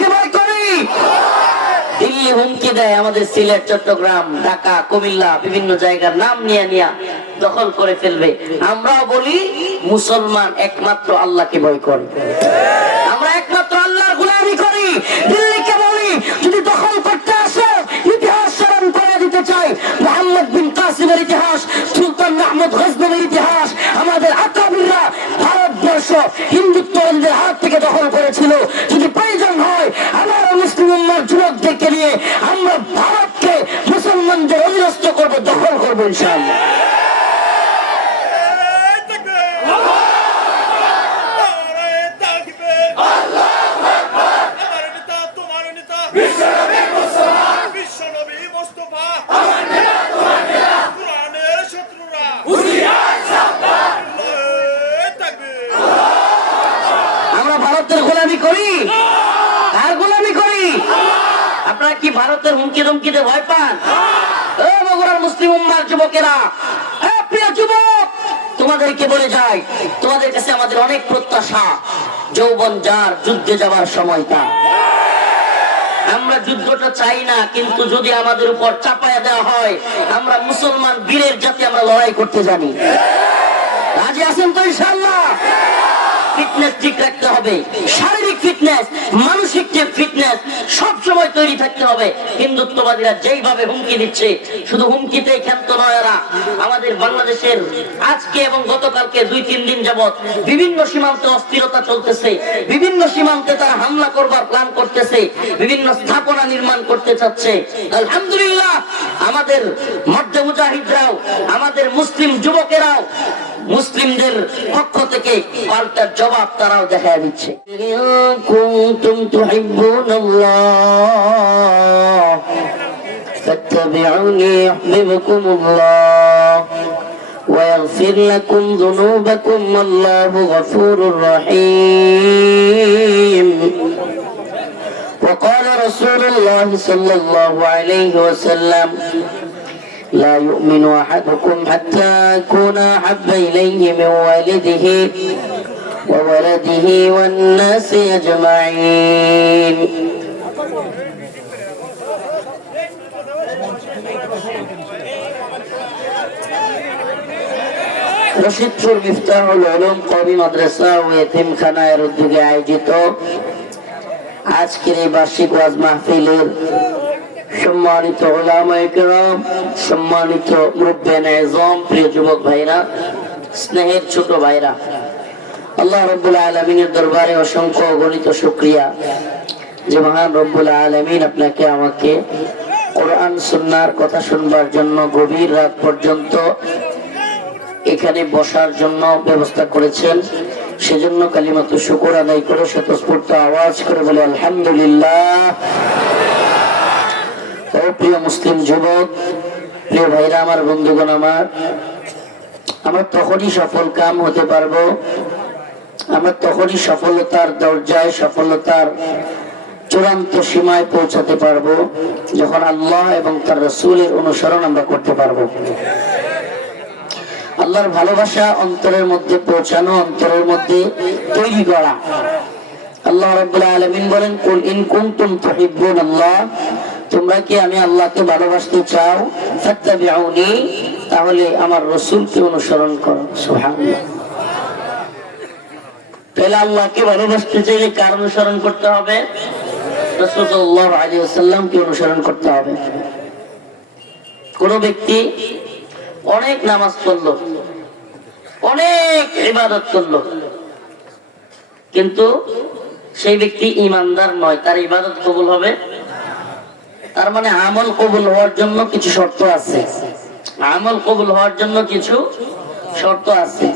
আল্লাহকে ভয় করি। দিল্লি হুমকি দেয় আমাদের সিলেট, চট্টগ্রাম, ঢাকা, কুমিল্লা বিভিন্ন জায়গার নাম নিয়ে দখল করে ফেলবে। আমরাও বলি মুসলমান একমাত্র আল্লাহকে ভয় করে, আমরা একমাত্র আল্লাহর গোলামি করি। দিল্লিকে বলি যদি দখল করতে আসে ইতিহাস স্মরণ করে দিতে চাই, মুহাম্মদ বিন কাসিমের ইতিহাস, সুলতান মাহমুদ গজনবীর ইতিহাস, আমাদের আকাবিররা ভারতবর্ষ হিন্দুত্ববাদীদের হাত থেকে দখল করেছিল। যদি প্রয়োজন হয় আমার মুসলিম উম্মার যুবকদেরকে নিয়ে আমরা ভারতকে মুসলমানদের অধীনস্থ করবো, দখল করবো ইনশাআল্লাহ। আমরা ভারতের গোলামি করি, কার গোলামি করি? আপনারা কি ভারতের হুমকি ধমকিতে ভয় পান? ও বগুড়ার মুসলিম উম্মার যুবকেরা, প্রিয় যুবক, তোমাদেরকে বলে যাই, তোমাদের কাছে আমাদের অনেক প্রত্যাশা। যৌবন যার, যুদ্ধে যাবার সময় তা। আমরা যুদ্ধটা চাই না, কিন্তু যদি আমাদের উপর চাপায়া দেওয়া হয়, আমরা মুসলমান বীরের জাতি, আমরা লড়াই করতে জানি। রাজি আছেন তো ইনশাআল্লাহ? ফিটনেস ঠিক রাখতে হবে, শারীরিক ফিটনেস, মানসিক যে ফিটনেস সব সময় তৈরি থাকতে হবে। হিন্দুত্ববাদীরা যেইভাবে হুমকি দিচ্ছে, শুধু হুমকিতেই ক্ষান্ত নয়, এরা আমাদের বাংলাদেশের আজকে এবং গতকালকে 2-3 দিন যাবত বিভিন্ন সীমান্তে অস্থিরতা চলতেছে, বিভিন্ন সীমান্তে তারা হামলা করবার প্ল্যান করতেছে, বিভিন্ন স্থাপনা নির্মাণ করতে চাচ্ছে। আলহামদুলিল্লাহ, আমাদের মধ্য মুজাহিদরাও, আমাদের মুসলিম যুবকেরাও মুসলিমদের পক্ষ থেকে পাল্টা জবাব তারাও দেখা দিচ্ছে। কুনতুম তুহিব্বুনাল্লাহ ফাত্তাবিউনি ইউহিব্বুকুমুল্লাহ ওয়া ইয়াগফির লাকুম যুনুবাকুম আল্লাহু গফুরুর রহিম। وقال رسول الله صلى الله عليه وسلم لا يؤمن أحدكم حتى أكون أحب إليه من والده وولده والناس أجمعين। রশিদপুর মিফতাহুল উলুম কওমি মাদ্রাসা ও এতিমখানা এর উদ্যোগে আয়োজিত আজকের এই বার্ষিক ওয়াজ মাহফিলের সম্মানিত উলামায়ে কেরাম, সম্মানিত মুরব্বিয়ানে আযম, প্রিয় যুবক ভাইরা, স্নেহের ছোট ভাইরা, আল্লাহ রাব্বুল আলামিনের দরবারে অসংখ্য অগণিত শুকরিয়া যে মহান রব্বুল আলামিন আপনাকে আমাকে কোরআন সুন্নাহর কথা শুনবার জন্য গভীর রাত পর্যন্ত এখানে বসার জন্য ব্যবস্থা করেছেন। সেজন্য কালিমাতু শুকর আদায় করে স্বতঃস্ফূর্ত আওয়াজ করে বলে আলহামদুলিল্লাহ। ও প্রিয় মুসলিম যুবক, প্রিয় ভাইরা আমার, বন্ধুগণ আমার, আমরা তখনই সফল কাম হতে পারবো, আমরা তখনই সফলতার দরজায়, সফলতার চূড়ান্ত সীমায় পৌঁছাতে পারবো যখন আল্লাহ এবং তার রাসূলের অনুসরণ আমরা করতে পারবো। আল্লাহর ভালোবাসা অন্তরের মধ্যে পৌঁছানো, অন্তরের মধ্যে তৈরি করা। আল্লাহ রাব্বুল আলামিন বলেন, কুল ইন কুনতুম তুহিব্বুনাল্লাহ, তোমরা কি আমি আল্লাহকে ভালোবাসতে চাও, ফাত্তাবিউনি, তাহলে আমার রাসূলকে অনুসরণ করো। সুবহানাল্লাহ। তাহলে আল্লাহকে ভালোবাসতে চাইলে কার অনুসরণ করতে হবে? রাসূল সাল্লাল্লাহু আলাইহি ওয়াসাল্লামকে অনুসরণ করতে হবে। কোন ব্যক্তি অনেক নামাজ পড়লো, অনেক ইবাদত করলো, কিন্তু সেই ব্যক্তি ঈমানদার নয়, তার ইবাদত কবুল হবে? তার মানে আমল কবুল হওয়ার জন্য কিছু শর্ত আছে, আমল কবুল হওয়ার জন্য কিছু শর্ত আছে।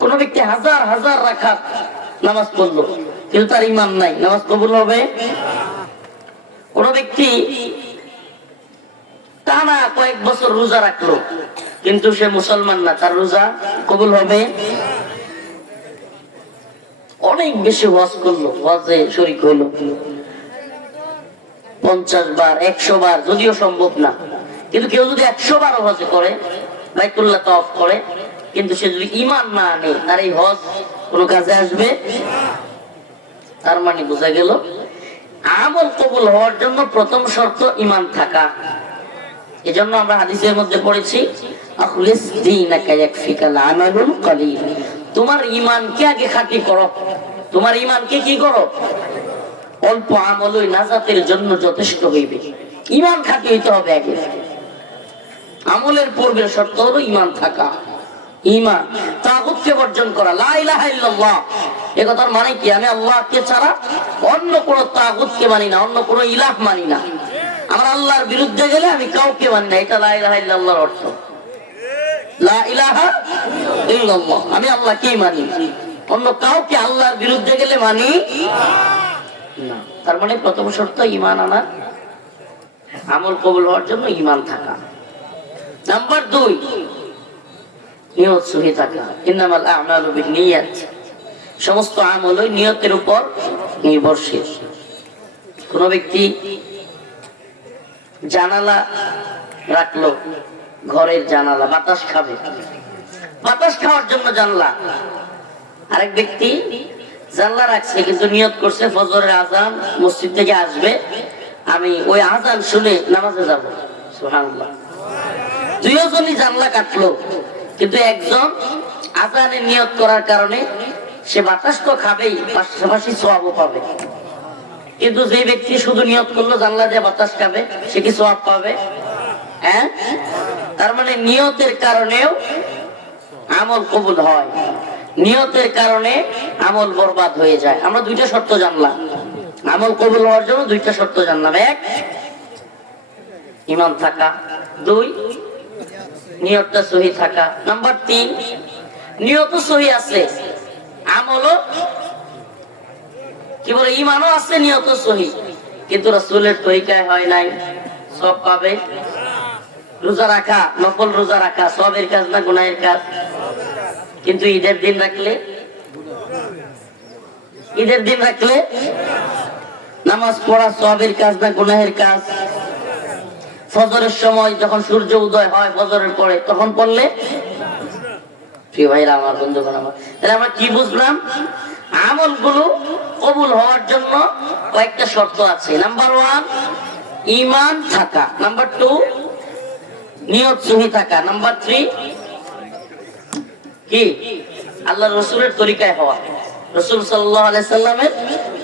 কোন ব্যক্তি হাজার হাজার রাকাত নামাজ পড়লো কিন্তু তার ঈমান নাই, নামাজ কবুল হবে? কোন ব্যক্তি টানা কয়েক বছর রোজা রাখলো কিন্তু সে মুসলমান না, তার রোজা কবুল হবে? অনেক বেশি হজ করলো, হজে শরীক হইলো 50 বার 100 বার, যদিও সম্ভব না, কিন্তু কেউ যদি 100 বার হজ করে, বাইতুল্লাহ তাওয়াফ করে, কিন্তু সে যদি ঈমান না আনে, তার এই হজ কোনো কাজে আসবে? তার মানে বোঝা গেল আমল কবুল হওয়ার জন্য প্রথম শর্ত ঈমান থাকা। এজন্য আমরা হাদিসের মধ্যে পড়েছি আখলিস দীনাকা ইয়াকফিকাল আমালুল কলিল। তোমার ঈমানকে আগে খাঁটি করো, তোমার ঈমানকে কি করো? অল্প আমলই নাজাতের জন্য যথেষ্ট হইবে। ঈমান খাঁটি হইতে হবে আগে। আমলের পূর্বের শর্ত হলো ঈমান থাকা। ঈমান তাগুতকে বর্জন করা, লা ইলাহা ইল্লাল্লাহ। এই কথার মানে কি? আমি আল্লাহকে ছাড়া অন্য কোন তাগুতকে মানি না, অন্য কোন ইলাহ মানি না। আমরা আল্লাহর বিরুদ্ধে গেলে আমি কাউকে মানি না, এটা লা ইলাহা ইল্লাল্লাহর অর্থ। লা ইলাহা ইল্লাল্লাহ, আমি আল্লাহকেই মানি, অন্য কাউকে আল্লাহর বিরুদ্ধে গেলে মানি না। তার মানে প্রথম শর্ত ঈমান আনা, আমল কবুল হওয়ার জন্য ঈমান থাকা। নাম্বার 2, নিয়ত সহি থাকা। ইন্নামাল আ'মালু বিন্নিয়াত, সমস্ত আমল নিয়তের উপর নির্ভরশীল। কোন ব্যক্তি জানালা রাখলো, ঘরের জানালা, বাতাস খাবে, বাতাস খাওয়ার জন্য জানলা। আরেক ব্যক্তি জানলা রাখছে কিন্তু নিয়ত করছে ফজরের আজান মসজিদ থেকে আসবে, আমি ওই আজান শুনে নামাজে যাব। সুবহানাল্লাহ। দুইজনই জানলা কাটলো, কিন্তু একজন আজানের নিয়ত করার কারণে সে বাতাস তো খাবেই, পাশাপাশি সওয়াবও পাবে। কিন্তু যে ব্যক্তি শুধু নিয়ত করলো জানলা দিয়ে বাতাস খাবে, সে কি সওয়াব পাবে? হ্যাঁ। তার মানে নিয়তের কারণেও আমল কবুল হয়, নিয়তের কারণে আমল বরবাদ হয়ে যায়। আমরা দুইটা শর্ত জানলাম, আমল কবুল হওয়ার জন্য দুইটা শর্ত জানলাম। 1, ঈমান থাকা। 2, নিয়তটা সহি থাকা। নাম্বার 3, নিয়ত সহি আছে, আমলও কি বলে ঈমানও আছে, নিয়ত সহি, কিন্তু রাসূলের তরিকায় হয় নাই, সব পাবে। রোজা রাখা, নফল রোজা রাখা সবের কাজ না গুনাহের কাজ? কিন্তু ঈদের দিন রাখলে, ঈদের দিন রাখলে নামাজ পড়া সবের কাজ না গুনাহের কাজ? ফজরের সময় যখন সূর্য উদয় হয় ফজরের পরে তখন পড়লে, প্রিয় ভাইরা আমার, বন্ধুগণ আমার, তাহলে আমরা কি বুঝলাম? আমলগুলো কবুল হওয়ার জন্য কয়েকটা শর্ত আছে। নাম্বার 1, ঈমান থাকা। নাম্বার 2, নিয়ত সহি থাকা। নাম্বার 3, কি? আল্লাহর রাসূলের তরিকায় হওয়া, রাসূল সাল্লাল্লাহু আলাইহি সাল্লামের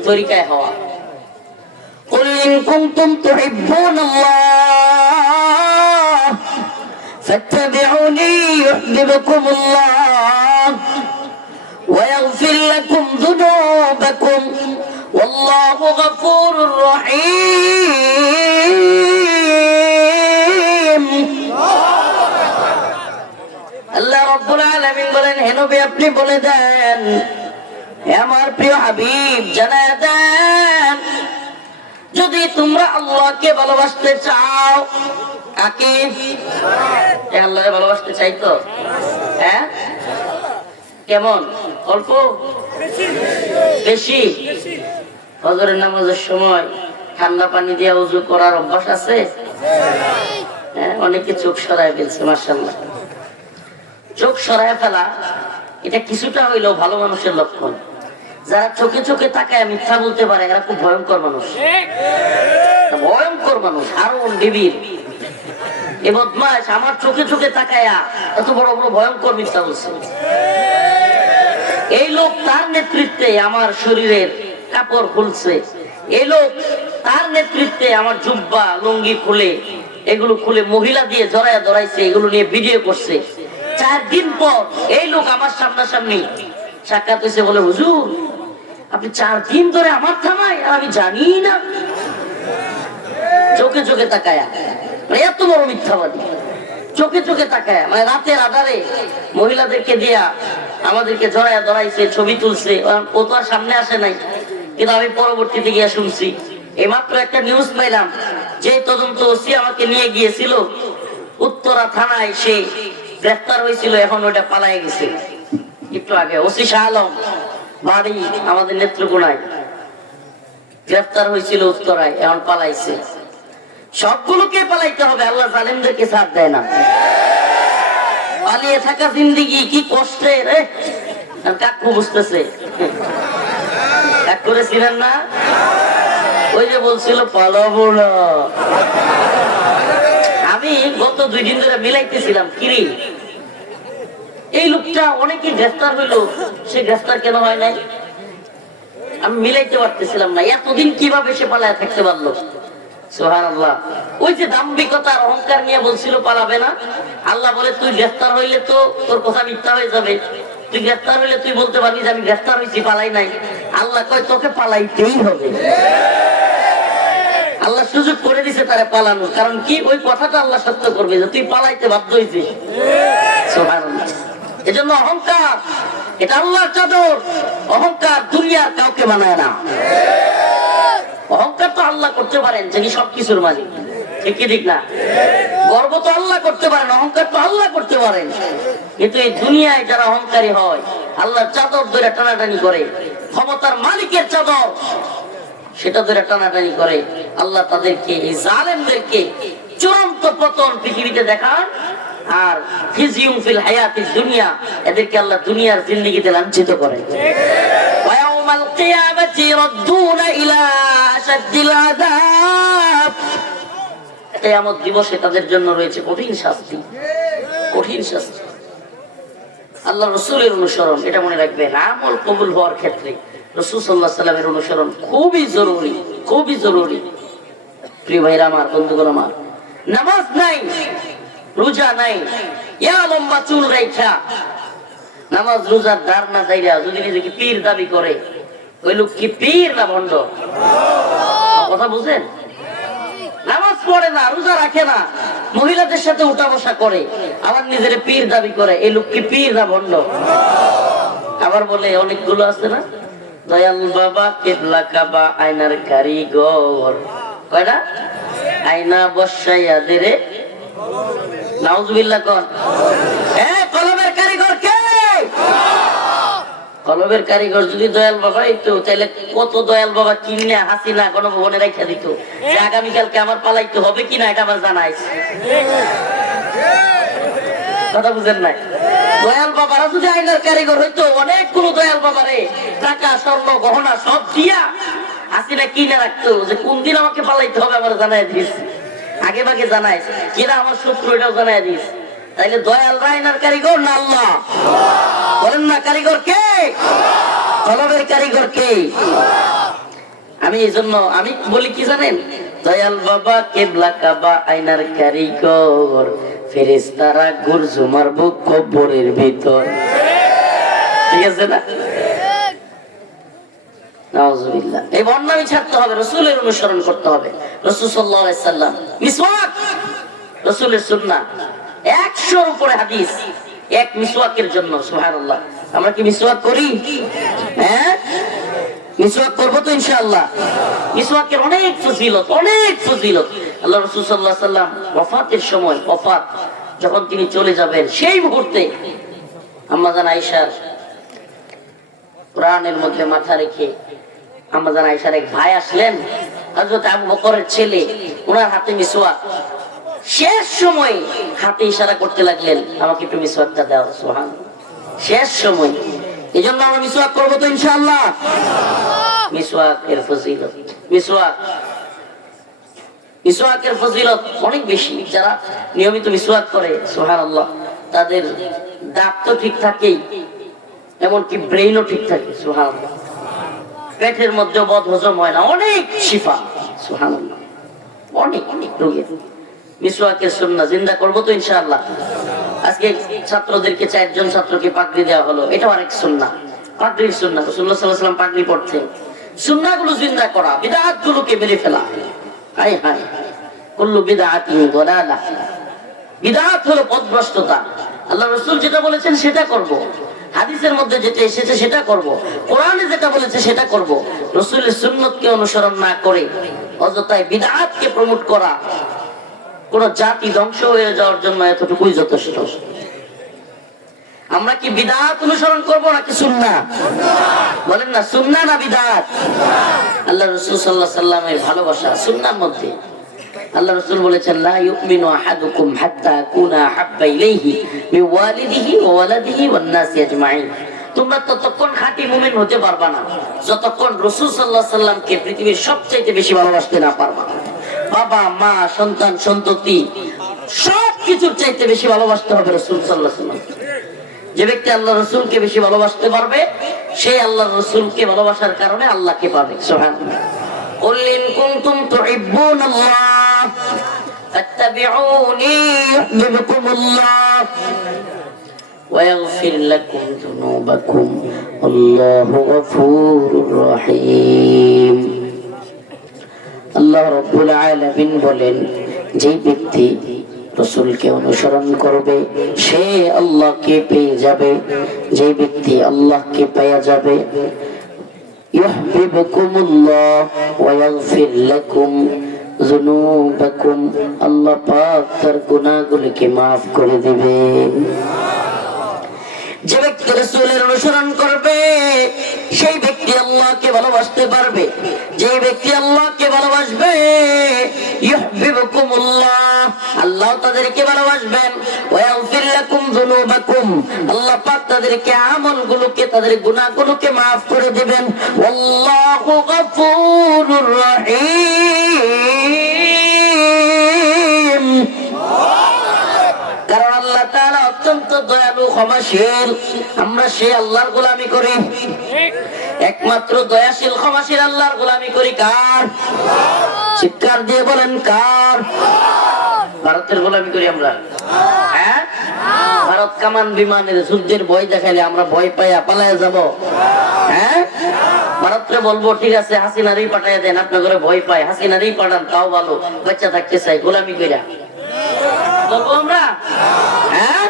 তরিকায় হওয়া। কুল ইন কুনতুম তুহিব্বুনাল্লাহ ফাত্তাবিউনি ইউহিব্বুকুমুল্লাহ ওয়া ইয়াগফির লাকুম যুনুবাকুম ওয়াল্লাহু গফুরুর রহিম। আল্লাহ রাব্বুল আলামিন বলেন, হে নবী আপনি বলে দেন, হে আমার প্রিয় হাবিব জানায় দেন, যদি তোমরা আল্লাহকে ভালোবাসতে চাও, কাকে? আল্লাহকে ভালোবাসতে চাই তো? হ্যাঁ, কেমন? অল্প বেশি? ফজরের নামাজের সময় ঠান্ডা পানি দিয়ে ওযু করার অভ্যাস আছে? হ্যাঁ, অনেকে চোখ সরায় ফেলছে, মাশাআল্লাহ। চোখ সরায় ফেলা এটা কিছুটা হইলেও ভালো মানুষের লক্ষণ। যারা চোখে চোখে তাকায় মিথ্যা বলতে পারে, এরা খুব ভয়ঙ্কর মানুষ, ভয়ঙ্কর মানুষ। হারুন বিবির এ বদমাশ আমার চোখে চোখে তাকায়া এত বড় বড় ভয়ঙ্কর মিথ্যা বলছে। এই লোক তার নেতৃত্বে আমার শরীরের কাপড় খুলছে, এই লোক তার নেতৃত্বে আমার জুব্বা লুঙ্গি খুলে, এগুলো খুলে মহিলা দিয়ে জড়াইয়া ধরাইছে, এগুলো নিয়ে ভিডিও করছে। 4 দিন পর এই লোক আমার সামনাসামনি সাক্ষাৎ হয়েছে, বলে হুজুর আপনি 4 দিন ধরে আমার থানায়, আর আমি জানি না। চোখে চোখে তাকায়া, এত বড় মিথ্যাবাদী, চোখে চোখে তাকায়া, মানে রাতের আধারে মহিলাদেরকে দিয়া আমাদেরকে জড়াইয়া ধরাইছে, ছবি তুলছে। ও তো আর সামনে আসে নাই, কিন্তু আমি পরবর্তীতে গিয়া শুনছি। এইমাত্র একটা নিউজ পাইলাম, যে তদন্ত ওসি আমাকে নিয়ে গিয়েছিল উত্তরা থানায়, সে গ্রেফতার হয়েছিল, এখন ওটা পালায় গেছে। একটু আগে ওসি শাহ আলম, বাড়ি আমাদের নেত্রকোনায়, গ্রেফতার হয়েছিল উত্তরায়, এখন পালাইছে। সবগুলোকে পালাইতে হবে, আল্লাহ জালেমদেরকে ছাড় দেয় না। পালিয়ে থাকা জিন্দেগি কি কষ্টের, কাকু বুঝতেছে, কাকু করেছিলেন না? ওই যে বলছিল পালাবো না। আমি গত 2 দিন ধরে মিলাইতেছিলাম, কিরে এই লোকটা অনেকে গ্রেফতার হইলো, সে গ্রেফতার কেন হয় নাই? আমি মিলাইতে পারতেছিলাম না, এতদিন কিভাবে সে পালায় থাকতে পারলো। সুবহানাল্লাহ। ওই যে দাম্ভিকতার অহংকার নিয়ে বলছিল পালাবে না, আল্লাহ বলে তুই গ্রেফতার হইলে তো তোর কথা মিথ্যা হয়ে যাবে। তুই গ্রেফতার হইলে তুই বলতে পারবি যে আমি গ্রেফতার হয়েছি, পালাই নাই। আল্লাহ কয় তোকে পালাইতেই হবে। আল্লাহ সুযোগ করে দিছে তারে পালানোর, কারণ কি ওই কথাটা আল্লাহ সত্য করবে যে তুই পালাইতে বাধ্য হয়েছিস। সুবহানাল্লাহ। এজন্য অহংকার এটা আল্লাহর চাদর, অহংকার দুনিয়ার কাউকে মানায় না। অহংকার তো আল্লাহ করতে পারেন, যিনি সবকিছুর মালিক, ঠিক কি ঠিক না? গর্ব তো আল্লাহ করতে পারেন, অহংকার তো আল্লাহ করতে পারেন। কিন্তু এই দুনিয়ায় যারা অহংকারী হয়, আল্লাহর চাদর ধরে টানাটানি করে, ক্ষমতার মালিকের চাদর সেটা ধরে টানাটানি করে, আল্লাহ তাদেরকে, এই জালেমদেরকে চূড়ান্ত পতন পৃথিবীতে দেখান। আর ফিজিউম ফিল হায়াতিদ দুনিয়া, এদেরকে আল্লাহ দুনিয়ার জিন্দেগিতে লাঞ্ছিত করে। ওয়া ইয়াউমাল কিয়ামাতি রাদ্দুনা ইলা আশাদ্দিল আযাব, কিয়ামত দিবসে তাদের জন্য রয়েছে কঠিন শাস্তি, কঠিন শাস্তি। আল্লাহ রাসূলের অনুসরণ, এটা মনে রাখবেন, আমল কবুল হওয়ার ক্ষেত্রে রাসূল সাল্লাল্লাহু আলাইহি ওয়াসাল্লামের অনুসরণ খুবই জরুরি, খুবই জরুরি। প্রিয় ভাইরা আমার, বন্ধুগণ আমার, নামাজ নাই, রোজা নাই, ইয়া লম্বা চুল রাইখা নামাজ রোজার ধার না যাইরা যদি নিজেকে পীর দাবি করে, ওই লোক কি পীর না ভণ্ড? কথা বুঝেন? নামাজ পড়ে না, রোজা রাখে না, মহিলাদের সাথে উঠা বসা করে, আবার নিজের পীর দাবি করে, এই লোক কি পীর না ভণ্ড? আবার বলে অনেকগুলো আছে না, দয়াল বাবা কেবলা কাবা আয়নার কারিগর, কয়টা আয়না বসাইয়া দেরে নাউজুবিল্লাহ কোন। কলমের কারিগর কে? কলমের কারিগর যদি দয়াল বাবা একটু, তাহলে কত দয়াল বাবা কিনে হাসিনা গণভবনে রেখে দিত, যে আগামীকালকে আমার পালাইতে হবে কিনা এটা আমার জানা আছে। কথা বুঝেন নাই? দয়াল বাবারা যদি আইনার কারিগর হইতো, অনেকগুলো দয়াল বাবারে টাকা স্বর্ণ গহনা সব দিয়া হাসিনা কিনে রাখতো, যে কোন দিন আমাকে পালাইতে হবে আমার জানাই দিয়েছে, আগে ভাগে জানাই কিনা আমার শত্রু, এটাও জানাই দিস। তাইলে দয়াল রাইনার কারিগর না আল্লাহ? বলেন না, কারিগর কে? কলমের কারিগর কে? আমি এই জন্য আমি বলি কি জানেন, দয়াল বাবা কেবলা কাবা আয়নার কারিগর, ফেরেশতারা গুরজু মারবো কবরের ভিতর। ঠিক আছে না? নাউজুবিল্লাহ। এই বর্ণামি ছাড়তে হবে, রাসূলের অনুসরণ করতে হবে। রাসূল সাল্লাল্লাহু আলাইহি সাল্লাম মিসওয়াক, রাসূলের সুন্নাহ, 100-র উপরে হাদিস এক মিসওয়াকের জন্য। সুবহানাল্লাহ। আমরা কি মিসওয়াক করি? হ্যাঁ, মিসওয়াক করব তো ইনশাআল্লাহ। মিসওয়াকের অনেক ফজিলত, অনেক ফজিলত। আল্লাহ রাসূল সাল্লাল্লাহু আলাইহি সাল্লাম ওয়াফাতের সময়, ওয়াফাত যখন তিনি চলে যাবেন, সেই মুহূর্তে আম্মা জান আয়েশার প্রাণের মধ্যে মাথা রেখে আম্মা জান আয়েশার এক ভাই আসলেন, হযরত আবু বকরের ছেলে, ওনার হাতে মিসওয়াক। শেষ সময় হাতে ইশারা করতে লাগলেন, আমাকে একটু মিসওয়াকটা দাও। সুবহানাল্লাহ। শেষ সময়, এজন্য আমরা মিসওয়াক করব তো ইনশাআল্লাহ। মিসওয়াকের ফজিলত, মিসওয়াকের ফজিলত অনেক বেশি। যারা নিয়মিত মিসওয়াক করে, সুবহানাল্লাহ, তাদের দাঁত তো ঠিক থাকেই, এমনকি ব্রেইনও ঠিক থাকে। সুবহানাল্লাহ। পেটের মধ্যে বদ হজম হয় না, অনেক শিফা। সুবহানাল্লাহ। অনেক অনেক রোগের মিসওয়াকের সুন্নাহ জিন্দা করব তো ইনশাআল্লাহ। আজকে ছাত্রদেরকে 4 জন ছাত্রকে পাগড়ি দেওয়া হলো, এটা অনেক সুন্নাহ, পাগড়ির সুন্নাহ। রাসূলুল্লাহ সাল্লাল্লাহু আলাইহি ওয়াসাল্লাম পাগড়ি পরতেন। সুন্নাহগুলো জিন্দা করা, বিদআতগুলোকে মেরে ফেলা। হায় হায়, কুল্লু বিদআতিন দালালাহ। বিদআত হলো পথভ্রষ্টতা। আল্লাহ রাসূল যেটা বলেছেন সেটা করব, হাদিসের মধ্যে যেটা এসেছে সেটা করব, কোরআনে যেটা বলেছে সেটা করব। রাসূলের সুন্নাতকে অনুসরণ না করে অযথায় বিদআতকে প্রমোট করা কোন জাতি ধ্বংস হয়ে যাওয়ার জন্য এতটুকুই যথেষ্ট। আমরা কি বিদআত অনুসরণ করব নাকি সুন্নাহ? বলেন না, সুন্নাহ না বিদআত? আল্লাহ রাসূল সাল্লাল্লাহু আলাইহি সাল্লামের ভালোবাসা সুন্নাহর মধ্যে। আল্লাহ রাসূল বলেছেন, লা ইউমিনু আহাদুকুম হাত্তা কুনা হাব্বা ইলাইহি মিন ওয়ালিদিহি ওয়া ওয়ালাদিহি ওয়ান নাসি আজমাইন। তোমরা ততক্ষণ খাঁটি মুমিন হতে পারবা না যতক্ষণ রাসূল সাল্লাল্লাহু আলাইহি সাল্লামকে পৃথিবীর সবচাইতে বেশি ভালোবাসতে না পারবা। বাবা মা সন্তান সন্ততি সবকিছুর চাইতে বেশি ভালোবাসতে হবে রাসূল সাল্লাল্লাহু আলাইহি সাল্লাম। যে ব্যক্তি আল্লাহ রাসূলকে বেশি ভালোবাসতে পারবে সে আল্লাহ রাসূলকে ভালোবাসার কারণে আল্লাহকে পাবে। সুবহানাল্লাহ। কুল ইন কুনতুম তুহিব্বুনাল্লাহ ফাত্তাবিউনি ইউহিব্বুকুমুল্লাহ ওয়া ইয়াগফির লাকুম যুনুবাকুম আল্লাহু গফুরুর রহিম। আল্লাহ রাব্বুল আলামিন বলেন, যে ব্যক্তি রাসূলকে অনুসরণ করবে সে আল্লাহকে পেয়ে যাবে। যে ব্যক্তি আল্লাহকে পেয়ে যাবে ইউহিব্বুকুমুল্লাহ ওয়া ইয়াগফির লাকুম যুনুবাকুম, আল্লাহ পাক তার গুনাহগুলোকে maaf করে দিবেন। যে ব্যক্তি রাসূলের অনুসরণ করবে সেই ব্যক্তি আল্লাহকে ভালোবাসতে পারবে। যে ব্যক্তি আল্লাহকে ভালোবাসবে ইউহিব্বুকুমুল্লাহ, আল্লাহ তাদেরকে ভালোবাসবেন। ওয়া ইয়াগফির লাকুম যুনুবাকুম, আল্লাহ পাক তাদেরকে আমলগুলোকে তাদের গুনাহগুলোকে maaf করে দিবেন। আল্লাহু গফুরুর রহিম। কারণ আল্লাহ তাআলা অত্যন্ত দয়ালু ক্ষমাশীল। আমরা সেই আল্লাহর গোলামি করি, একমাত্র দয়াশীল ক্ষমাশীল আল্লাহর গোলামি করি। কার? চিৎকার দিয়ে বলেন কার? ভারতের গোলামি করি আমরা। হ্যাঁ, ভারত কামান বিমানের যুদ্ধের ভয় দেখাইলে আমরা ভয় পাইয়া পালাইয়া যাব? হ্যাঁ, ভারতকে বলবো ঠিক আছে হাসিনারই পাঠাইয়া দেন, আপনার ঘরে ভয় পায় হাসিনারই পাঠান, তাও ভালো, বাচ্চা থাকতে চাই, গোলামি কইরা বলবো আমরা? হ্যাঁ,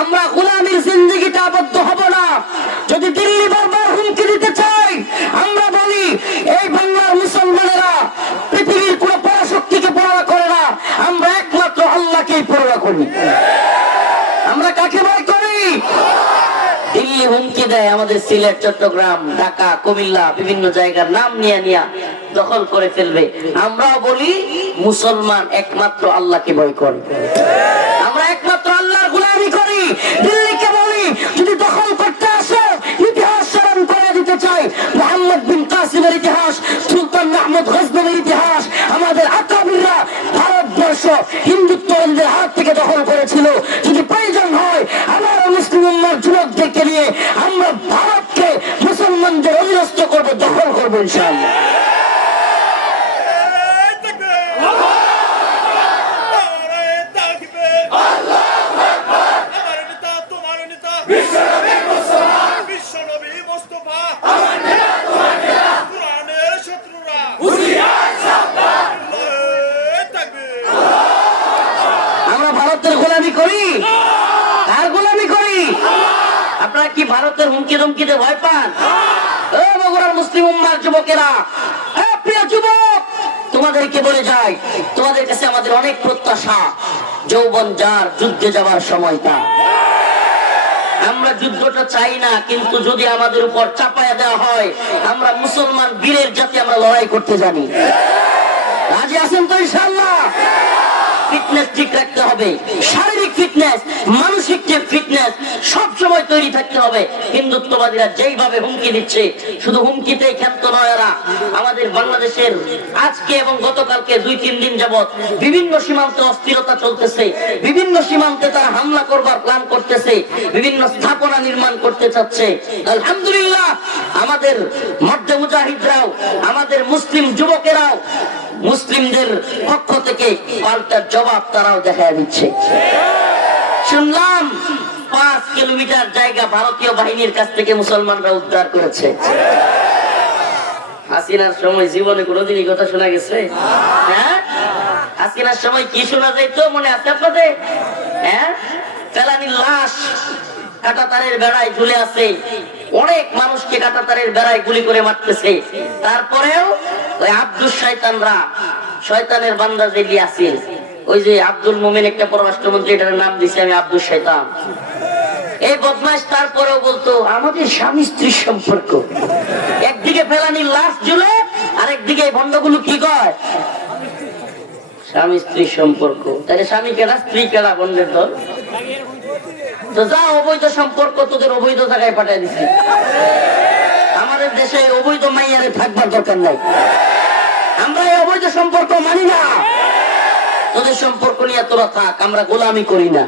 আমরা গোলামির জিন্দেগিতে আবদ্ধ হব না। যদি দিল্লি বারবার হুমকি দিতে চাই, আমরা বলি এই বাংলার মুসলমানেরা পৃথিবীর কোন পরাশক্তিকে পরোয়া করে না, আমরা একমাত্র আল্লাহকেই পরোয়া করি। আমরা কাকে ভয় করি? দিল্লি হুমকি দেয় আমাদের সিলেট, চট্টগ্রাম, ঢাকা, কুমিল্লা বিভিন্ন জায়গার নাম নিয়ে দখল করে ফেলবে। আমরাও বলি মুসলমান একমাত্র আল্লাহকে ভয় করে, আমরা একমাত্র আল্লাহর গোলামি করি। দিল্লিকে বলি যদি দখল করতে আসো ইতিহাস স্মরণ করে দিতে চাই, মুহাম্মদ বিন কাসিমের ইতিহাস, সুলতান মাহমুদ গজনবীর ইতিহাস, আমাদের আকাবিররা ভারতবর্ষ হিন্দুত্ববাদীদের হাত থেকে দখল করেছিল। যদি প্রয়োজন হয় আমার মুসলিম উম্মার যুবকদেরকে নিয়ে আমরা ভারতকে মুসলমানদের অধীনস্থ করবো, দখল করবো ইনশাআল্লাহ। আমরা ভারতের গোলামি করি, কার গোলামি করি? আপনারা কি ভারতের হুমকি ধমকিতে ভয় পান? ও বগুড়ার মুসলিম উম্মার যুবকেরা, প্রিয় যুবক, তোমাদেরকে বলে যাই, তোমাদের কাছে আমাদের অনেক প্রত্যাশা। যৌবন যার, যুদ্ধে যাবার সময়টা। আমরা যুদ্ধটা চাই না, কিন্তু যদি আমাদের উপর চাপায়া দেওয়া হয়, আমরা মুসলমান বীরের জাতি, আমরা লড়াই করতে জানি। রাজি আছেন তো ইনশাআল্লাহ? ফিটনেস ঠিক রাখতে হবে, শারীরিক ফিটনেস, মানসিক ফিটনেস সব সময় তৈরি থাকতে হবে। হিন্দুত্ববাদীরা যেইভাবে হুমকি দিচ্ছে, শুধু হুমকিতেই ক্ষান্ত নয়, এরা আমাদের বাংলাদেশের আজকে এবং গতকালকে 2-3 দিন যাবত বিভিন্ন সীমান্তে অস্থিরতা চলতেছে, বিভিন্ন সীমান্তে তারা হামলা করবার প্ল্যান করতেছে, বিভিন্ন স্থাপনা নির্মাণ করতে চাচ্ছে। আলহামদুলিল্লাহ, আমাদের মধ্যে মুজাহিদরাও, আমাদের মুসলিম যুবকেরাও মুসলিমদের পক্ষ থেকে পাল্টার জবাব তারাও দেখায় দিচ্ছে। শুনলাম 5 কিলোমিটার জায়গা ভারতীয় বাহিনীর কাছ থেকে মুসলমানরা উদ্ধার করেছে। হাসিনার সময় জীবনে কোনোদিনই কথা শোনা গেছে? হ্যাঁ, হাসিনার সময় কি শোনা যাইত মনে আছে আপনাদের? হ্যাঁ, ফেলানির লাশ কাঁটাতারের বেড়ায় ঝুলে আছে, অনেক মানুষকে কাঁটাতারের বেড়ায় গুলি করে মারতেছে। তারপরেও ওই আব্দুল শয়তানরা, শয়তানের বান্দা যে ইয়াসির, ওই যে আব্দুল মোমেন একটা পররাষ্ট্রমন্ত্রী, এটার নাম দিছে আমি আব্দুল শয়তান, এই বদমাশ তারপরেও বলতো আমাদের স্বামী স্ত্রীর সম্পর্ক। একদিকে ফেলানির লাশ ঝুলে, আরেকদিকে এই ভণ্ডগুলো কি কয় স্বামী স্ত্রীর সম্পর্ক। তাহলে স্বামী কেনা, স্ত্রী কেনা, বন্ডের দল। তো যা অবৈধ সম্পর্ক তোদের অবৈধ জায়গায় পাঠিয়ে দিচ্ছি। আমাদের দেশে অবৈধ মাইয়ারে থাকবার দরকার নাই। আমরা এই অবৈধ সম্পর্ক মানি না। তোদের সম্পর্ক নিয়ে তোরা থাক, আমরা গোলামি করি না।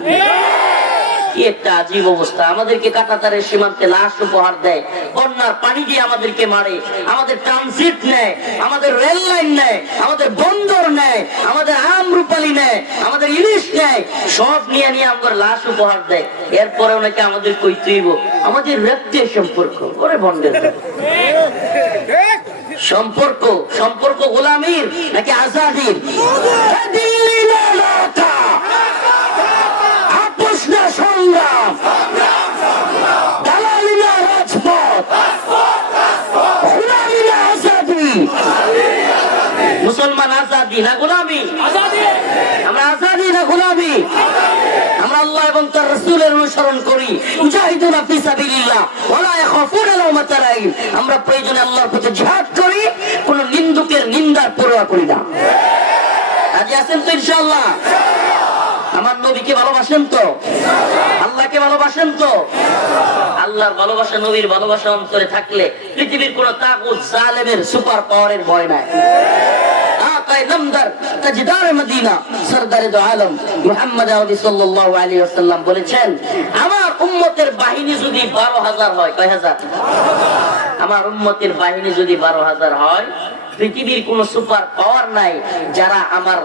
কি একটা আজীব অবস্থা। আমাদেরকে কাঁটাতারের সীমান্তে লাশ উপহার দেয়, বন্যার পানি দিয়ে আমাদেরকে মারে, আমাদের ট্রানজিট নেয়, আমাদের রেল লাইন নেয়, আমাদের বন্দর নেয়, আমাদের আম রূপালি নেয়, আমাদের ইলিশ নেয়, সব নিয়ে নিয়ে আমাদের লাশ উপহার দেয়। এরপরে নাকি আমাদের কই তুইব আমাদের রক্তের সম্পর্ক। ওরে বন্ডের সম্পর্ক, সম্পর্ক গোলামির নাকি আজাদির? দিল্লি না লাটা, আপোষ না সংগ্রাম, দালালি না রাজপথ, গোলামি না আজাদি। মুসলমান আজাদি না গোলামি? আমরা আজাদি না গোলামি? আমরা আল্লাহ এবং তার রাসূলের অনুসরণ করি। মুজাহিদুনা ফি সাবিলিল্লাহ ওয়ালা ইয়াখাফুনা লাওমাতা লাইম। আমরা প্রয়োজনে আল্লাহর পথে জিহাদ করি, কোন নিন্দুকের নিন্দার পরোয়া করি না। রাজি আছেন তো ইনশাআল্লাহ? আমার নবীকে ভালোবাসেন তো? আল্লাহকে ভালোবাসেন তো? আল্লাহর ভালোবাসা, নবীর ভালোবাসা অন্তরে থাকলে পৃথিবীর কোন তাগুত জালেমের সুপার পাওয়ারের ভয় নাই। বলেছেন আমার উম্মতের বাহিনী যদি 12,000 হয়, কয় হাজার? আমার উম্মতের বাহিনী যদি 12,000 হয়, পৃথিবীর কোন সুপার পাওয়ার নাই যারা আমার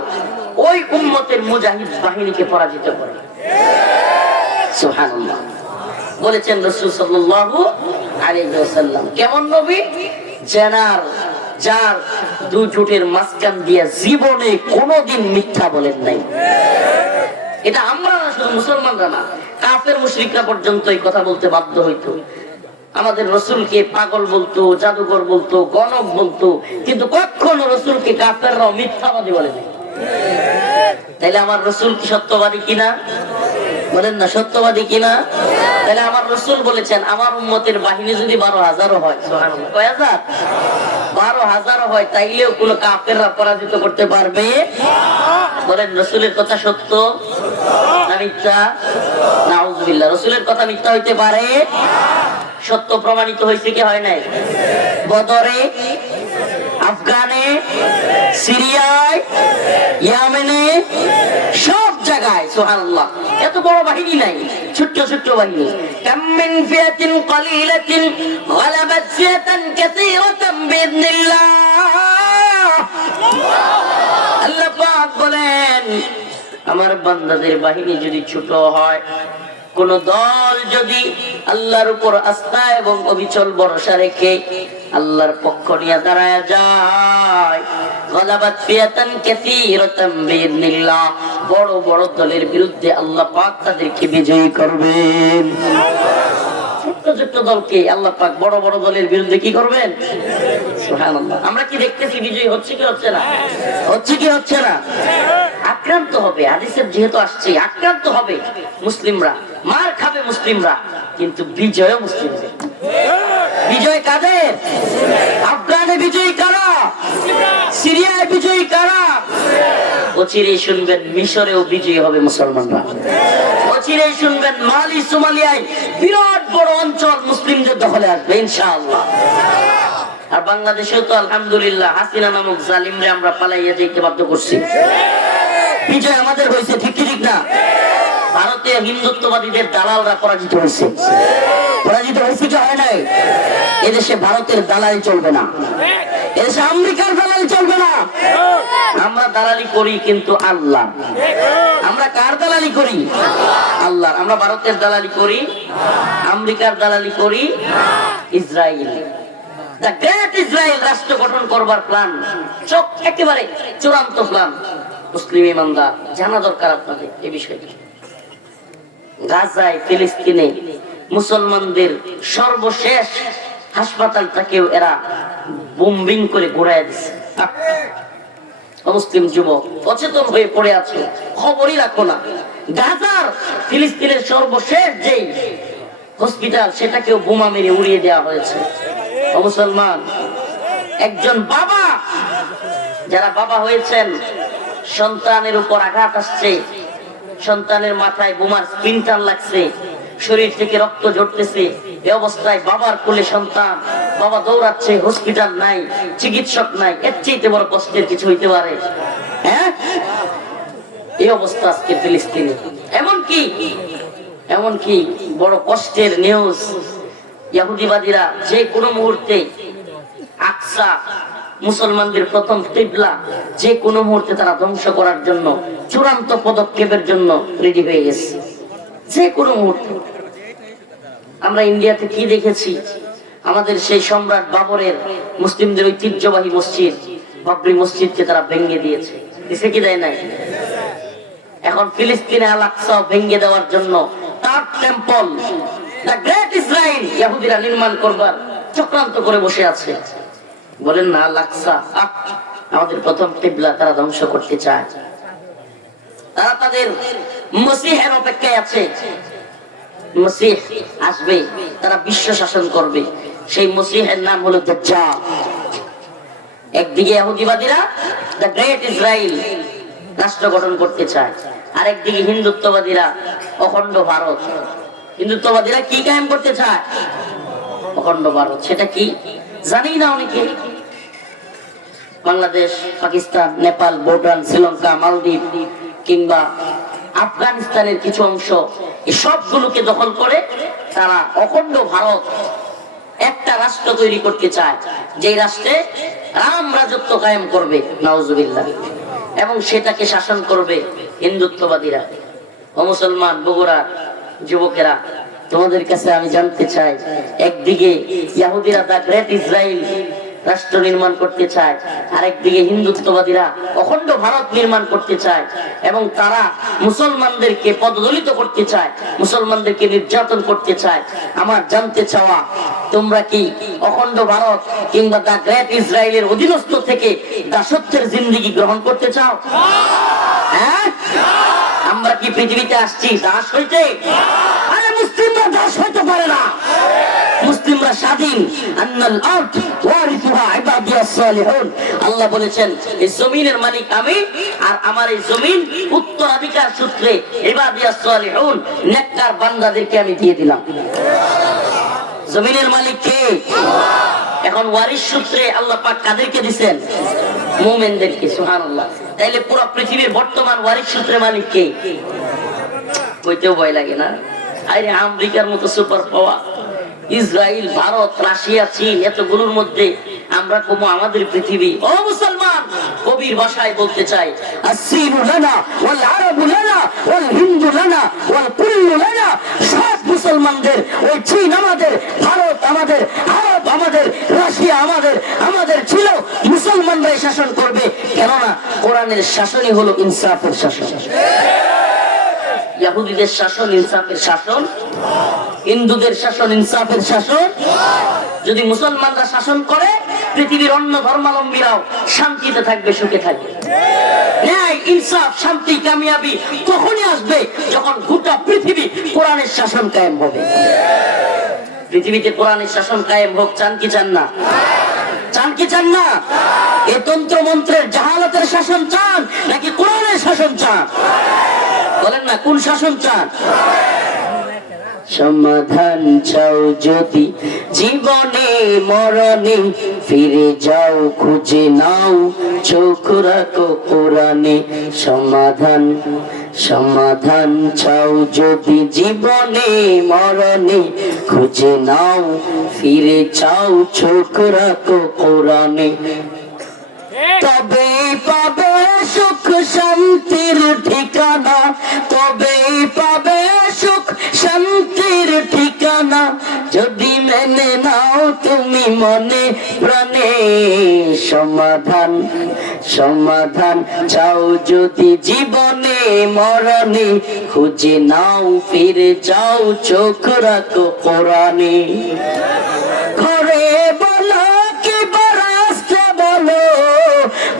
ওই উম্মতের মুজাহিদ বাহিনীকে পরাজিত করে। সুবহানাল্লাহ। বলেছেন রাসূল সাল্লাল্লাহু আলাইহি ওয়াসাল্লাম। কেমন নবী? যার দুই ঠোঁটের মাঝখান দিয়ে জীবনে কোনোদিন মিথ্যা বলেন নাই। এটা আমরা না, শুধু মুসলমানরা না, কাফের মুশরিকরা পর্যন্ত এই কথা বলতে বাধ্য হইতো। আমাদের রাসূলকে পাগল বলতো, জাদুকর বলতো, গণক বলতো, কিন্তু কখনো রাসূলকে কাফেররাও মিথ্যাবাদী বলে নাই। তাইলে আমার রাসূল কি সত্যবাদী কিনা? বলেন না, সত্যবাদী কিনা? তাহলে আমার রাসূল বলেছেন আমার উম্মতের বাহিনী যদি 12,000 হয়, সুবহানাল্লাহ, কয় হাজার? 12,000 হয়, তাইলেও কোন কাফেররা পরাজিত করতে পারবে? বলেন রাসূলের কথা সত্য না মিথ্যা? নাউযুবিল্লাহ। রাসূলের কথা মিথ্যা হইতে পারে? সত্য প্রমাণিত হয়েছে কি হয় নাই? বদরে, আফগানে, সিরিয়ায়, ইয়েমেনে, সব জায়গায়। সুবহানাল্লাহ। এত বড় বাহিনী নাই, ছোট্ট ছোট্ট বাহিনী। কাম মিন ফিয়াতিন কালিলাতিন গালাবাত ফিয়াতান কাসীরাতান বিইذنিল্লাহ। আল্লাহ পাক বলেন আমার বান্দাদের বাহিনী যদি ছোট হয়, কোন দল যদি আল্লাহর উপর আস্থা এবং অবিচল ভরসা রেখে আল্লাহর পক্ষ নিয়ে দাঁড়ায় যায়, গালাবাত ফিয়াতান কাসীরাতান বিইذنিল্লাহ, বড় বড় দলের বিরুদ্ধে আল্লাহ পাক তাদেরকে বিজয়ী করবেন। ছোট্ট ছোট্ট দলকে আল্লাহ পাক বড় বড় দলের বিরুদ্ধে কি করবেন? সুবহানাল্লাহ। আমরা কি দেখতেছি বিজয়ী হচ্ছে কি হচ্ছে না? হচ্ছে কি হচ্ছে না? আক্রান্ত হবে, হাদিসের যেহেতু আসছে, আক্রান্ত হবে মুসলিমরা, মার খাবে মুসলিমরা, কিন্তু বিজয় মুসলিমদের। বিজয় কাদের? আফগানে বিজয়ী কারা? সিরিয়ায় বিজয়ী কারা? অচিরেই শুনবেন মিশরেও বিজয়ী হবে মুসলমানরা। অচিরেই শুনবেন মালি, সোমালিয়ায় বিরাট বড় অঞ্চল মুসলিমদের দখলে আসবে ইনশাআল্লাহ। আর বাংলাদেশেও তো আলহামদুলিল্লাহ হাসিনা নামক জালিমরে আমরা পালাইয়া যেতে বাধ্য করছি। বিজয় আমাদের হয়েছে, ঠিক কি ঠিক না? ভারতীয় হিন্দুত্ববাদীদের দালালরা পরাজিত হয়েছে। পরাজিত হয়েছে কি হয় নাই? এদেশে ভারতের দালালি চলবে না, এদেশে আমেরিকার দালালি চলবে না। আমরা দালালি করি কিন্তু আল্লাহ। আমরা কার দালালি করি? আল্লাহ। আমরা ভারতের দালালি করি, আমেরিকার দালালি করি, ইসরায়েল, দ্য গ্রেট ইসরায়েল রাষ্ট্র গঠন করবার প্ল্যান, চোখ একেবারে চূড়ান্ত প্ল্যান। মুসলিম ইমানদার জানা দরকার আপনাদের এই বিষয়টি। গাজায়, ফিলিস্তিনে মুসলমানদের সর্বশেষ হাসপাতালটাকেও এরা বোম্বিং করে ঘুরাই দিচ্ছে। মুসলিম যুবক অচেতন হয়ে পড়ে আছে, খবরই রাখো না। গাজার, ফিলিস্তিনের সর্বশেষ যেই হসপিটাল, সেটাকেও বোমা মেরে উড়িয়ে দেওয়া হয়েছে। মুসলমান একজন বাবা, যারা বাবা হয়েছেন, সন্তানের উপর আঘাত আসছে, সন্তানের মাথায় বোমার স্প্লিন্টার লাগছে, শরীর থেকে রক্ত ঝরতেছে, এই অবস্থায় বাবার কোলে সন্তান, বাবা দৌড়াচ্ছে, হসপিটাল নাই, চিকিৎসক নাই, এর চাইতে বড় কষ্টের কিছু হইতে পারে? হ্যাঁ, এই অবস্থা আজকে ফিলিস্তিনে। এমনকি বড় কষ্টের নিউজ, ইহুদিবাদীরা যে কোনো মুহূর্তে আকসা, মুসলমানদের প্রথম কিবলা, যে কোনো মুহূর্তে তারা ধ্বংস করার জন্য চূড়ান্ত পদক্ষেপের জন্য রেডি হয়ে গেছে, যে কোনো মুহূর্তে। আমরা ইন্ডিয়াতে কি দেখেছি, আমাদের সেই সম্রাট বাবরের মুসলিমদের ঐতিহ্যবাহী মসজিদ বাবরি মসজিদকে তারা ভেঙে দিয়েছে, দিছে কি দেয় নাই? এখন ফিলিস্তিনে আল আকসা ভেঙে দেওয়ার জন্য তার টেম্পল, দ্য গ্রেট ইসরায়েল, ইহুদিরা নির্মাণ করবার চক্রান্ত করে বসে আছে। বলেন না, আল আকসা আমাদের প্রথম কিবলা, তারা ধ্বংস করতে চায়। তারা তাদের মসিহের অপেক্ষায় আছে, মসিহ আসবে, তারা বিশ্ব শাসন করবে। সেই মসিহের নাম হলো দাজ্জাল। একদিকে ইহুদিবাদীরা দ্য গ্রেট ইসরায়েল রাষ্ট্র গঠন করতে চায়, আরেকদিকে হিন্দুত্ববাদীরা অখণ্ড ভারত। হিন্দুত্ববাদীরা কি কায়েম করতে চায়? অখণ্ড ভারত। সেটা কি জানি না অনেকে। বাংলাদেশ, পাকিস্তান, নেপাল, ভুটান, শ্রীলঙ্কা, মালদ্বীপ কিংবা আফগানিস্তানের কিছু অংশ, এই সবগুলোকে দখল করে তারা অখণ্ড ভারত, একটা রাষ্ট্র তৈরি করতে চায়, যে রাষ্ট্রে রাম রাজত্ব কায়েম করবে, নাউজুবিল্লাহ, এবং সেটাকে শাসন করবে হিন্দুত্ববাদীরা। ও মুসলমান বগুড়ার যুবকেরা, তোমাদের কাছে আমি জানতে চাই, একদিকে ইহুদিরা দ্য গ্রেট ইসরায়েল রাষ্ট্র নির্মাণ করতে চায়, আরেকদিকে হিন্দুত্ববাদীরা অখণ্ড ভারত নির্মাণ করতে চায়, এবং তারা মুসলমানদেরকে পদদলিত করতে চায়, মুসলমানদেরকে নির্যাতন করতে চায়। আমার জানতে চাওয়া, তোমরা কি অখণ্ড ভারত কিংবা দ্য গ্রেট ইসরায়েলের অধীনস্থ থেকে দাসত্বের জিন্দেগি গ্রহণ করতে চাও? হ্যাঁ, আমরা কি পৃথিবীতে আসছি দাস হইতে? আরে মুসলিমরা দাস হইতে পারে না, মুসলিমরা স্বাধীন। আন্নাল আরদ ওয়ারিসুহা ইবাদিয়াস সালিহুন। আল্লাহ বলেছেন, এই জমিনের মালিক আমি, আর আমার এই জমিন উত্তরাধিকার সূত্রে ইবাদিয়াস সালিহুন, নেককার বান্দাদেরকে আমি দিয়ে দিলাম। জমিনের মালিক কে? এখন ওয়ারিস সূত্রে আল্লাহ পাক কাদেরকে দিবেন? মুমিনদেরকে। সুবহানাল্লাহ। তাইলে পুরো পৃথিবীর বর্তমান ওয়ারিস সূত্রে মালিক কে? কইতেও ভয় লাগে না? আরে আমেরিকার মতো super power, Israel, Bharat, Russia, চীন, এতগুলোর মধ্যে আমরা কমো আমাদের পৃথিবী। ও মুসলমান, কবির ভাষায় বলতে চাই, আসসিনু লানা ওয়াল আরাবু লানা ওয়াল হিন্দু লানা ওয়াল কুল্লু লানা। সব মুসলমানদের, ওই চীন আমাদের, ভারত আমাদের, আরব আমাদের, রাশিয়া আমাদের, আমাদের ছিল। মুসলমানরাই শাসন করবে, কেননা কোরআনের শাসনই হলো ইনসাফের শাসন। ইহুদিদের শাসন ইনসাফের শাসন, হিন্দুদের শাসন ইনসাফের শাসন। যদি মুসলমানরা শাসন করে, পৃথিবীর অন্য ধর্মাবলম্বীরাও শান্তিতে থাকবে, সুখে থাকবে। ন্যায়, ইনসাফ, শান্তি, কামিয়াবি তখনই আসবে যখন গোটা পৃথিবী কোরআনের শাসন কায়েম হবে। পৃথিবীতে কোরআনের শাসন কায়েম হোক, চান কি চান না? চান কি চান না? এ তন্ত্র মন্ত্রের জাহালাতের শাসন চান নাকি কোরআনের শাসন চান? বলেন না, কোন শাসন চান? সমাধান চাও যদি জীবনে মরণে, ফিরে যাও খুঁজে নাও, চোখ রাখো কোরআনে। সমাধান চাও যদি জীবনে মরণে, খুঁজে নাও, ফিরে যাও, চোখ রাখো কোরআনে। তবেই পাবে সুখ শান্তির ঠিকানা, তবেই পাবে সুখ শান্তির ঠিকানা, যদি মেনে নাও তুমি মনে প্রাণে। সমাধান চাও যদি জীবনে মরণে, খুঁজে নাও, ফিরে যাও, চোখ রাখো কোরআনে। ঘরে বলো কি বারাস্তে বলো,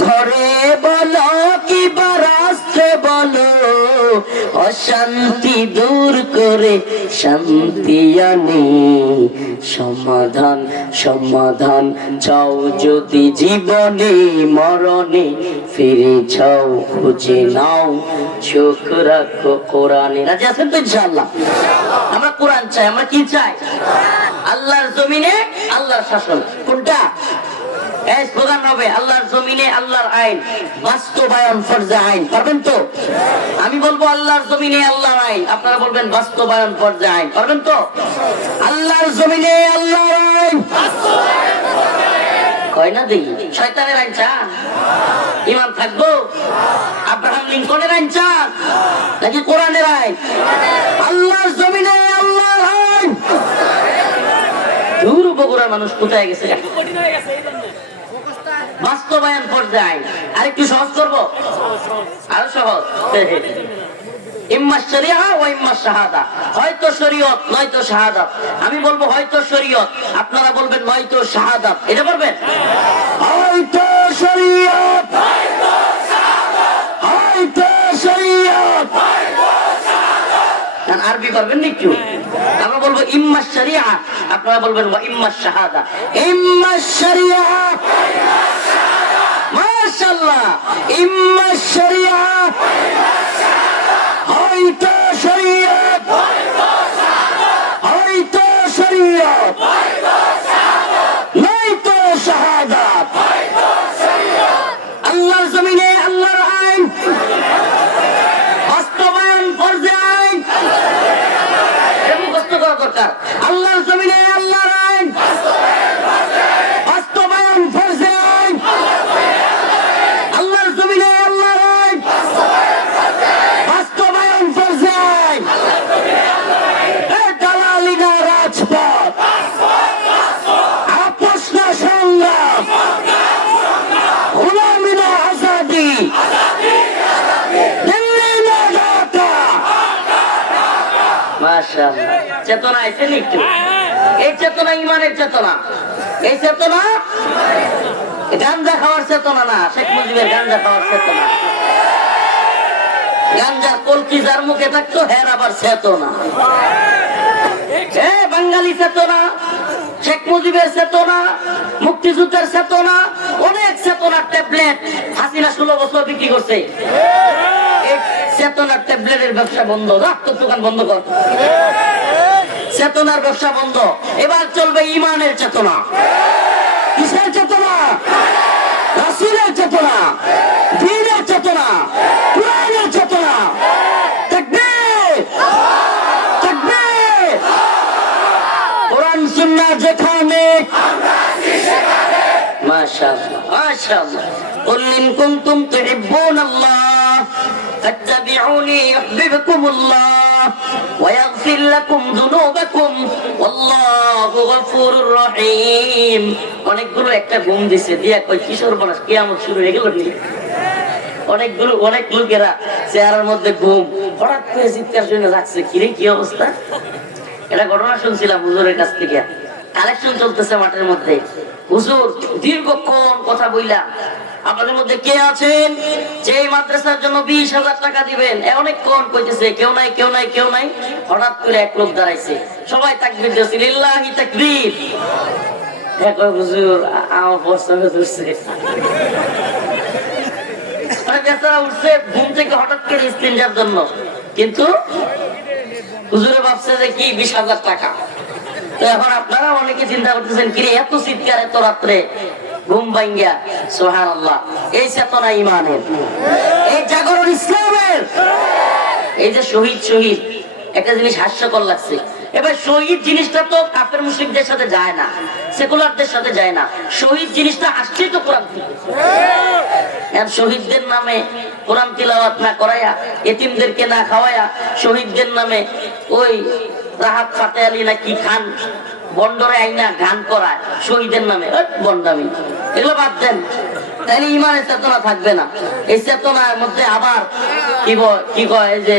ঘরে বলো কি বারাস্তে বলো, অশান্তি দূর করে শান্তি আনে। সমাধান সমাধান চাও যদি জীবনে মরণে, ফিরে যাও খুঁজে নাও চোখ রাখো কোরআনে। রাজি আছেন তো ইনশাআল্লাহ? আমরা কোরআন চাই। আমরা কি চাই? আল্লাহর জমিনে আল্লাহর শাসন। কোনটা? এই স্লোগান হবে আল্লাহর জমিনে আল্লাহর আইন বাস্তবায়ন ফরজে আইন। পারবেন তো? আমি বলবো আল্লাহর জমিনে আল্লাহর আইন, আপনারা বলবেন বাস্তবায়ন ফরজে আইন। পারবেন তো? আল্লাহর জমিনে আল্লাহর আইন কয় না দেখি। শয়তানের আইন চান? ইমান থাকবো? আব্রাহাম লিঙ্কনের আইন চান নাকি কোরআনের আইন? আল্লাহর জমিনে আল্লাহর আইন। দূর বগুড়ার মানুষ কোথায় গেছে? বাস্তবায়ন ফরজে আইন। আরেকটু সহজ করবো, আরো সহজ। ইম্মা শরিয়া ওয়া ইম্মা শাহাদা, হয়তো শরীয়ত নয়তো শাহাদাত। আমি বলবো হয়তো শরীয়ত, আপনারা বলবেন নয়তো শাহাদাত। এটা বলবেন হয়তো শরীয়ত নয়তো শাহাদাত, হয়তো শরীয়ত নয়তো শাহাদাত। আরবি করবেন না একটু? আমরা বলবো ইম্মা শরিয়া, আপনারা বলবেন ওয়া ইম্মা শাহাদা। ইম্মা শরিয়া মাশাআল্লাহ, ইম্মা শরিয়া হয়তো শরীয়ত হয়তো শরীয়ত নয়তো শাহাদাত। আল্লাহর জমিনে আল্লাহর আইন বাস্তবায়ন ফরজে আইন। এটা মুখস্থ করা দরকার। আল্লাহর জমিনে আল্লাহর আইন বাস্তবায়ন ফরজে আইন। আল্লাহর জমিনে আল্লাহর আইন বাস্তবায়ন ফরজে আইন। দালালি না রাজপথ, আপোষ না সংগ্রাম, গোলামি না আজাদি, দিল্লি না ঢাকা। মাশাআল্লাহ, চেতনা আইছেন একটু? এই চেতনা ইমানের চেতনা। এই চেতনা গাঞ্জা খাওয়ার চেতনা না, শেখ মুজিবের গাঞ্জা খাওয়ার চেতনা। গাঞ্জার কলকি যার মুখে থাকতো হের আবার চেতনা। বাঙালি চেতনা, শেখ মুজিবের চেতনা, মুক্তিযুদ্ধের চেতনা, অনেক চেতনার ট্যাবলেট হাসিনা 16 বছর বিক্রি করছে। এই চেতনার ট্যাবলেটের ব্যবসা বন্ধ। রক্ত দোকান বন্ধ কর। চেতনার ব্যবসা বন্ধ। এবার চলবে ইমানের চেতনা। কিসের চেতনা? রাসূলের চেতনা, দ্বীনের চেতনা, কোরআনের চেতনা। তাকবীর তাকবীর। কোরআন সুন্নাহ যেখানে মাশাআল্লাহ মাশাআল্লাহ। কুল ইন কুনতুম তুহিব্বুনাল্লাহ ফাত্তাবিউনি ইউহিব্বুকুমুল্লাহ ওয়া ইয়াগফির লাকুম যুনুবাকুম ওয়াল্লাহু গফুরুর রহিম। অনেকগুলো একটা ঘুম দিছে দিয়া কই কিশোর বনাস কিয়ামত শুরু হয়ে গেল নি। অনেকগুলো অনেক লোকেরা চেহারার মধ্যে ঘুম, হঠাৎ করে চিৎকার শুনে যাচ্ছে কিরে কি অবস্থা। এটা ঘটনা শুনছিলাম হুজুরের কাছ থেকে। কালেকশন চলতেছে মাঠের মধ্যে। হুজুর দীর্ঘক্ষণ কথা বইলা আপনাদের মধ্যে কে আছেন যে এই মাদ্রাসার জন্য 20,000 টাকা দিবেন? অনেকক্ষণ কইতেছে কেউ নাই কেউ নাই কেউ নাই। হঠাৎ করে এক লোক দাঁড়াইছে, সবাই তাকবীর দিয়েছে, লিল্লাহি তাকবীর। দেখো হুজুর আমার প্রশ্ন ধরছে। বেচারা উঠছে ঘুম থেকে হঠাৎ করে ইস্তিনজার জন্য, কিন্তু হুজুরে ভাবছে যে কি 20,000 টাকা। তো এখন আপনারা অনেকে চিন্তা করতেছেন কিরে এত চিৎকার এত রাত্রে ঘুম ভাঙ্গিয়া। সুবহানাল্লাহ, এই চেতনা ইমানের, এই জাগরণ ইসলামের। এই যে শহীদ শহীদ একটা জিনিস হাস্যকর লাগছে। এবার শহীদ জিনিসটা তো কাফের মুশরিকদের সাথে যায় না, সেকুলারদের সাথে যায় না। শহীদ জিনিসটা আসছে তো কোরআন থেকে। শহীদদের নামে কোরআন তিলাওয়াত না করায়া, এতিমদেরকে না খাওয়ায়া, শহীদদের নামে ওই রাহাত ফাতে আলী না কি খান বন্ডরে আইনা গান করায় শহীদের নামে, বন্ডামি। এগুলো বাদ দেন, তাহলে ইমানের চেতনা থাকবে না। এই চেতনার মধ্যে আবার কি কয় যে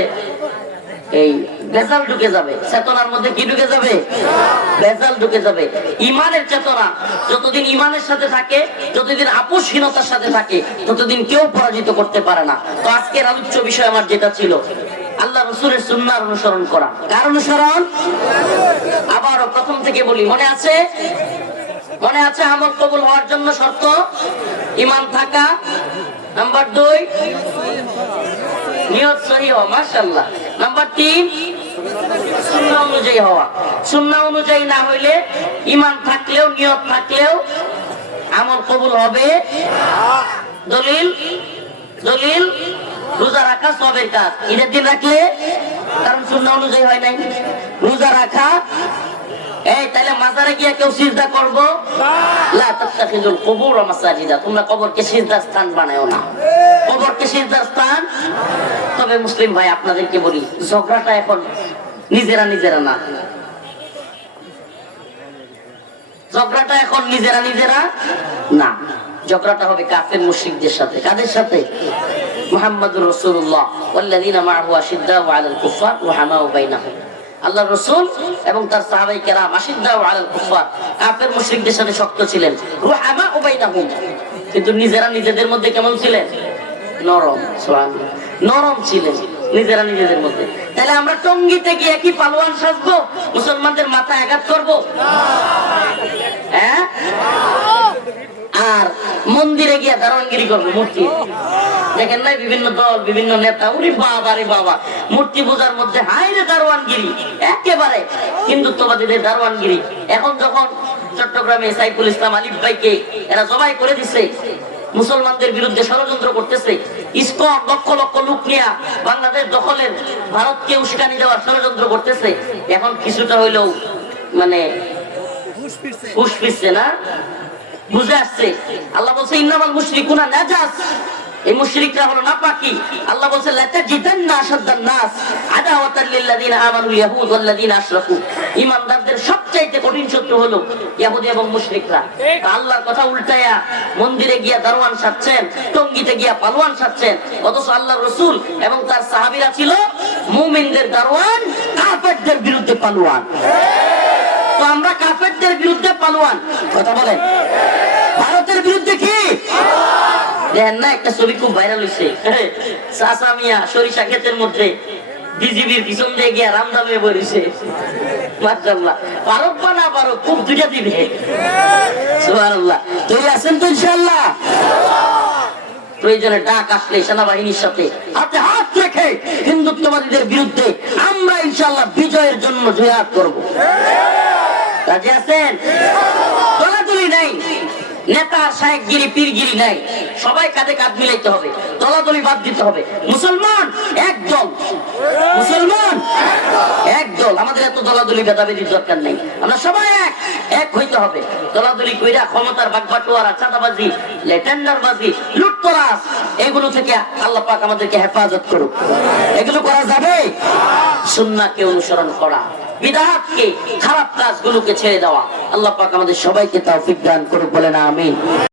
এই বেজাল ঢুকে যাবে। চেতনার মধ্যে কি ঢুকে যাবে? বেজাল ঢুকে যাবে। ইমানের চেতনা যতদিন ইমানের সাথে থাকে, যতদিন আপোষহীনতার সাথে থাকে, ততদিন কেউ পরাজিত করতে পারে না। তো আজকের আলোচ্য বিষয় আমার যেটা ছিল, আল্লাহ রসুলের সুন্নাহর অনুসরণ করা। কার অনুসরণ? আবারও প্রথম থেকে বলি, মনে আছে? মনে আছে? আমল কবুল হওয়ার জন্য শর্ত ঈমান থাকা। নাম্বার 2 নিয়ত সহি হওয়া, মাশাআল্লাহ। নাম্বার 3 সুন্নাহ অনুযায়ী হওয়া। সুন্নাহ অনুযায়ী না হইলে ঈমান থাকলেও নিয়ত থাকলেও আমল কবুল হবে। দলিল দলিল রোজা রাখা সবের কাজ, ঈদের দিন রাখলে কারণ সুন্নাহ অনুযায়ী হয় নাই। রোজা রাখা, এই তাহলে মাজারে গিয়ে কেউ সিজদা করবো? লা তাত্তাখিযুল কুবুর মাসাজিদা, তোমরা কবরকে সিজদার স্থান বানায়ো না। কবরকে সিজদার স্থান। তবে মুসলিম ভাই আপনাদেরকে বলি, ঝগড়াটা এখন নিজেরা নিজেরা না, ঝগড়াটা এখন নিজেরা নিজেরা না, ঝগড়াটা হবে কাফের মুশরিকদের সাথে। কাদের সাথে? মুহাম্মাদুর রাসূলুল্লাহ ওয়াল্লাযীনা মাআহু আশিদ্দাউ আলাল কুফার রুহামাউ বাইনাহুম। আল্লাহর রাসূল এবং তার সাহাবায়ে কেরাম আশিদ্দাউ আলাল কুফার, কাফের মুশরিকদের সাথে শক্ত ছিলেন, রুহামাউ বাইনাহুম, কিন্তু নিজেরা নিজেদের মধ্যে কেমন ছিলেন? নরম। সুবহানাল্লাহ, নরম ছিলেন নিজেরা নিজেদের মধ্যে। তাহলে আমরা টঙ্গিতে গিয়ে কি পালোয়ান সাজবো? মুসলমানদের মাথায় আঘাত করবো? হ্যাঁ? আর মন্দিরে গিয়ে দারোয়ানগিরি করবো? মূর্তি দেখেন নাই বিভিন্ন দল বিভিন্ন নেতা, উরি বাবা রে বাবা, মূর্তি পূজার মধ্যে হাই রে দারোয়ানগিরি, একেবারে হিন্দুত্ববাদীদের দারোয়ানগিরি। এখন যখন চট্টগ্রামে সাইফুল ইসলাম আলিফ ভাইকে এরা জবাই করে দিচ্ছে, মুসলমানদের বিরুদ্ধে ষড়যন্ত্র করতেছে, ইসকন লক্ষ লক্ষ লোক নিয়ে বাংলাদেশ দখলের, ভারতকে উস্কানি দেওয়ার ষড়যন্ত্র করতেছে, এখন কিছুটা হইলেও মানে হুঁশ ফিরছে না, বুঝে আসছে। আল্লাহ বলছে ইন্নামাল মুশরিকুনা নাজাস, এই মুশরিকরা হলো নাপাকি। আল্লাহ বলছে লাতাজিদান্না আশাদ্দান নাস আদাওয়াতাল লিল্লাযিনা আমানুল ইয়াহুদ ওয়াল্লাযিনা আশরাকু, ঈমানদারদের সবচেয়ে কঠিন শত্রু হলো ইহুদি এবং মুশরিকরা। আল্লাহর কথা উল্টায়া মন্দিরে গিয়া দারোয়ান সাজছেন, টঙ্গিতে গিয়া পালোয়ান সাজছেন, অথচ আল্লাহর রাসূল এবং তার সাহাবীরা ছিল মুমিনদের দারোয়ান, কাফেরদের বিরুদ্ধে পালোয়ান। তো আমরা কাফেরদের বিরুদ্ধে পালোয়ান, কথা বলেন। ভারতের বিরুদ্ধে কি? দেখেন না একটা ছবি খুব ভাইরাল হয়েছে, চাচা মিয়া সরিষা ক্ষেতের মধ্যে বিজিবির পিছন দিয়ে গিয়া রামদামে বলেছে। মাশাআল্লাহ, পারব বা না পারব খুব দুইটা দিবে। সুবহানাল্লাহ, তৈরি আছেন তো ইনশাআল্লাহ? প্রয়োজনে ডাক আসলে সেনাবাহিনীর সাথে হাতে হাত রেখে হিন্দুত্ববাদীদের বিরুদ্ধে আমরা ইনশাআল্লাহ বিজয়ের জন্য জিহাদ করব। রাজি আছেন? দলাদলি নাই, নেতা শায়েখগিরি পীরগিরি নাই, সবাই কাঁধে কাঁধ মিলাইতে হবে, দলাদলি বাদ দিতে হবে। মুসলমান একদল, মুসলমান একদল, আমাদের এত দলাদলি ভেদাভেদির দরকার নেই, আমরা সবাই এক এক হইতে হবে। দলাদলি কইরা ক্ষমতার বাগবাটোয়ারা, চাঁদাবাজি, টেন্ডারবাজি, লুটতরাজ, এগুলো থেকে আল্লাহ পাক আমাদেরকে হেফাজত করুক। এগুলো করা যাবে? সুন্নাহকে অনুসরণ করা, বিদআতকে, খারাপ কাজগুলোকে ছেড়ে দেওয়া। আল্লাহ পাক আমাদের সবাইকে তৌফিক দান করুক, বলেন আমিন।